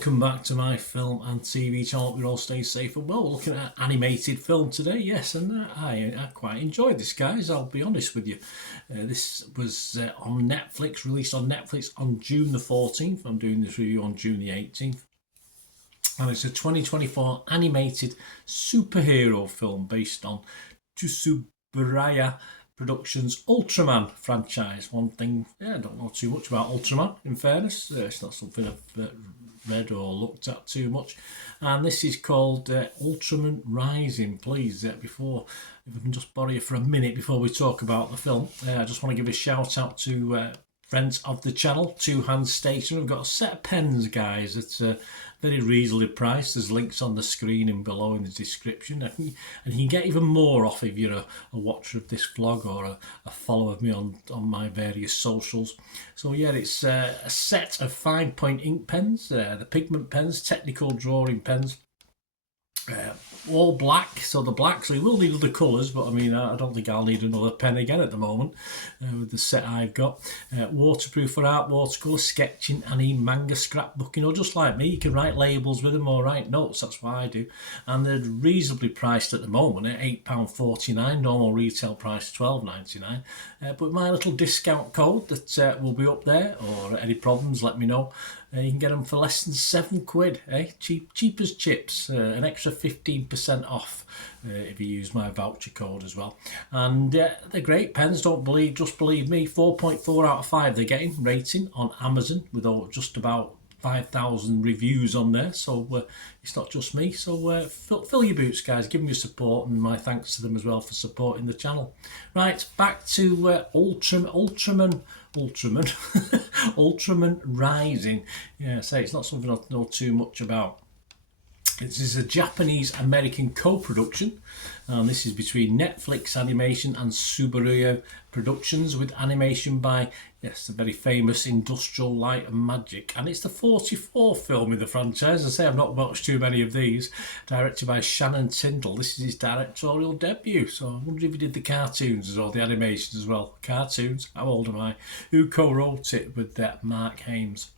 welcome back to my film and TV channel. We all stay safe and well. We're looking at an animated film today, yes, and I quite enjoyed this, guys. I'll be honest with you. This was on Netflix, released on Netflix on June the 14th. I'm doing this review on June the 18th. And it's a 2024 animated superhero film based on Tsuburaya Productions Ultraman franchise. One thing, I don't know too much about Ultraman, in fairness. It's not something I've read or looked at too much. And this is called Ultraman Rising. Please, if I can just borrow you for a minute before we talk about the film, I just want to give a shout out to friends of the channel, Two Hands Station. We've got a set of pens, guys. It's very reasonably priced. There's links on the screen and below in the description. And you can get even more off if you're a watcher of this vlog or a follower of me on my various socials. So yeah, it's a set of 5-point ink pens, the pigment pens, technical drawing pens. All black, so you will need other colours, but I mean, I don't think I'll need another pen again at the moment with the set I've got. Waterproof for art, watercolour, sketching, any manga scrapbooking, or just like me, you can write labels with them or write notes. That's what I do. And they're reasonably priced at the moment at £8.49, normal retail price $12.99. But with my little discount code that will be up there, or any problems, let me know. You can get them for less than £7, eh? Cheap as chips. An extra 15% off if you use my voucher code as well. And they're great pens. Just believe me. 4.4 out of 5 they're getting rating on Amazon with just about 5,000 reviews on there, so it's not just me. So fill your boots, guys. Give them your support, and my thanks to them as well for supporting the channel. Right, back to Ultraman Ultraman Rising. Yeah, say it's not something I know too much about. This is a Japanese-American co-production, and this is between Netflix Animation and Subaru Productions, with animation by, yes, the very famous Industrial Light and Magic. And it's the 44th film in the franchise. I say I've not watched too many of these. Directed by Shannon Tyndall. This is his directorial debut. So I wonder if he did the cartoons or the animations as well. Cartoons? How old am I? Who co-wrote it with Mark Hames?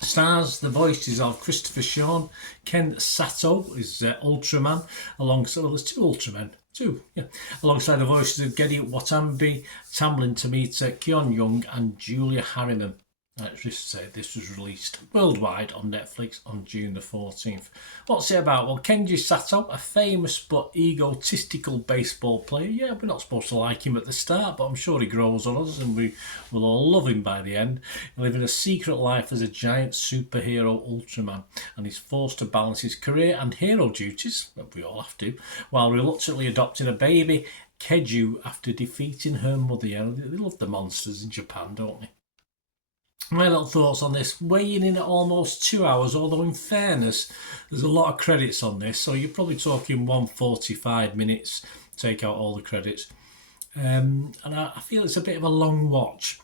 Stars the voices of Christopher Sean, Ken Sato is Ultraman, alongside, well, there's two Ultramen, alongside the voices of Gedi Watanabe, Tamlin Tomita, Keon Young and Julia Harriman. Let's just say this was released worldwide on Netflix on June the 14th. What's it about? Well, Kenji Sato, a famous but egotistical baseball player. Yeah, we're not supposed to like him at the start, but I'm sure he grows on us and we will all love him by the end. Living a secret life as a giant superhero Ultraman, and he's forced to balance his career and hero duties, that we all have to, while reluctantly adopting a baby, Keiju, after defeating her mother. Yeah, they love the monsters in Japan, don't they? My little thoughts on this, weighing in at almost 2 hours, although in fairness, there's a lot of credits on this, so you're probably talking 145 minutes, take out all the credits. And I feel it's a bit of a long watch,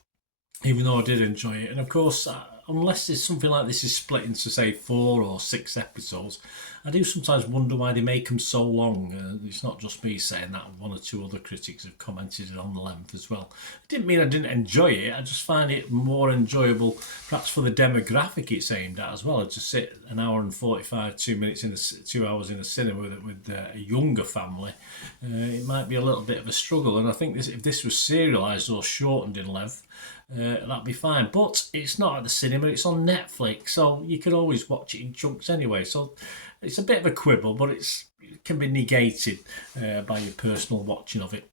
even though I did enjoy it. And of course, unless it's something like this is split into, say, 4 or 6 episodes, I do sometimes wonder why they make them so long. It's not just me saying that. One or two other critics have commented on the length as well. It didn't mean I didn't enjoy it. I just find it more enjoyable, perhaps for the demographic it's aimed at as well. To sit an hour and 45, 2 minutes in 2 hours in a cinema with a younger family, it might be a little bit of a struggle. And I think if this was serialised or shortened in length, that'd be fine. But it's not at the cinema, it's on Netflix, so you can always watch it in chunks anyway. So it's a bit of a quibble, but it can be negated by your personal watching of it.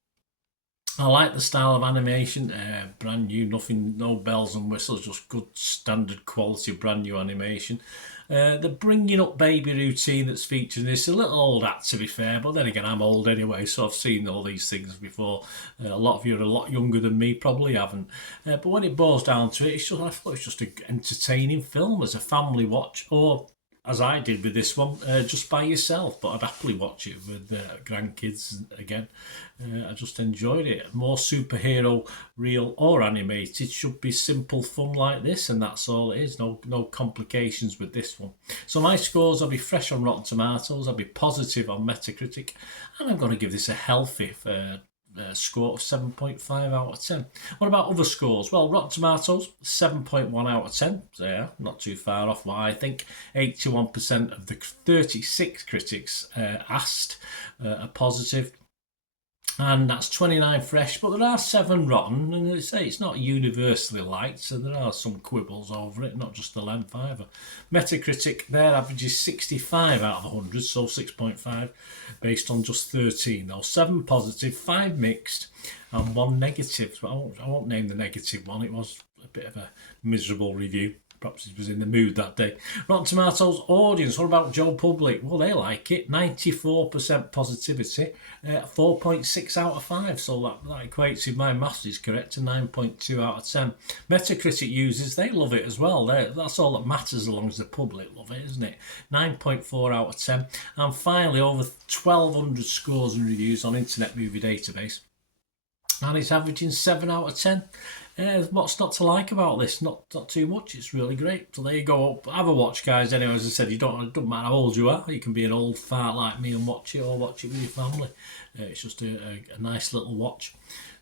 I like the style of animation, brand new, no bells and whistles, just good standard quality brand new animation. The bringing up baby routine that's featured in this, a little old act to be fair, but then again I'm old anyway, so I've seen all these things before. A lot of you are a lot younger than me, probably haven't. But when it boils down to it, I thought it's just an entertaining film as a family watch, or as I did with this one, just by yourself, but I'd happily watch it with grandkids again. I just enjoyed it. More superhero, real or animated, should be simple fun like this, and that's all it is. No complications with this one. So my scores, I'll be fresh on Rotten Tomatoes, I'll be positive on Metacritic, and I'm going to give this a healthy score of 7.5 out of 10. What about other scores? Well, Rotten Tomatoes, 7.1 out of 10. So yeah, not too far off what I think. 81% of the 36 critics asked are positive. And that's 29 fresh, but there are 7 rotten, and they say it's not universally liked, so there are some quibbles over it, not just the length either. Metacritic, their average is 65 out of 100, so 6.5, based on just 13 though. 7 positive, 5 mixed, and 1 negative. So I won't name the negative one, it was a bit of a miserable review. Perhaps he was in the mood that day. Rotten Tomatoes audience, what about Joe Public? Well, they like it. 94% positivity, 4.6 out of 5. So that equates, if my maths is correct, to 9.2 out of 10. Metacritic users, they love it as well. That's all that matters as long as the public love it, isn't it? 9.4 out of 10. And finally, over 1,200 scores and reviews on Internet Movie Database. And it's averaging 7 out of 10. What's not to like about this? Not too much. It's really great. So there you go. Have a watch, guys. Anyway, as I said, it doesn't matter how old you are. You can be an old fart like me and watch it, or watch it with your family. It's just a nice little watch.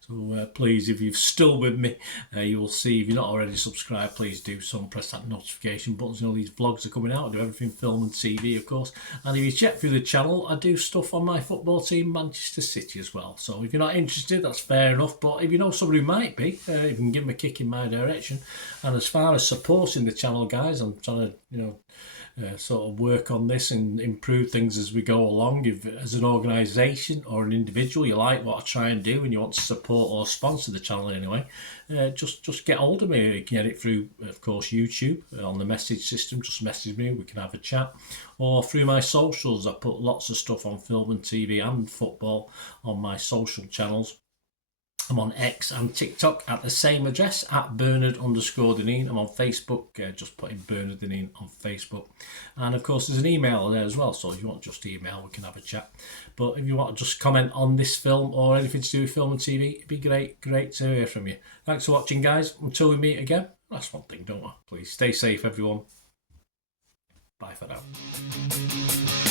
So please, if you're still with me, you will see, if you're not already subscribed, please do so and press that notification button. You know, these vlogs are coming out. I do everything film and TV, of course. And if you check through the channel, I do stuff on my football team, Manchester City, as well. So if you're not interested, that's fair enough. But if you know somebody who might be, you can give them a kick in my direction. And as far as supporting the channel, guys, I'm trying to, sort of work on this and improve things as we go along. If as an organisation or an individual you like what I try and do and you want to support or sponsor the channel anyway, just get hold of me. You can get it through, of course, YouTube on the message system. Just message me, we can have a chat, or through my socials. I put lots of stuff on film and TV and football on my social channels. I'm on X and TikTok at the same address, at Bernard_Deneen. I'm on Facebook, just put in Bernard Deneen on Facebook. And of course, there's an email there as well, so if you want just email, we can have a chat. But if you want to just comment on this film or anything to do with film and TV, it'd be great to hear from you. Thanks for watching, guys. Until we meet again, that's one thing, don't I? Please stay safe, everyone. Bye for now.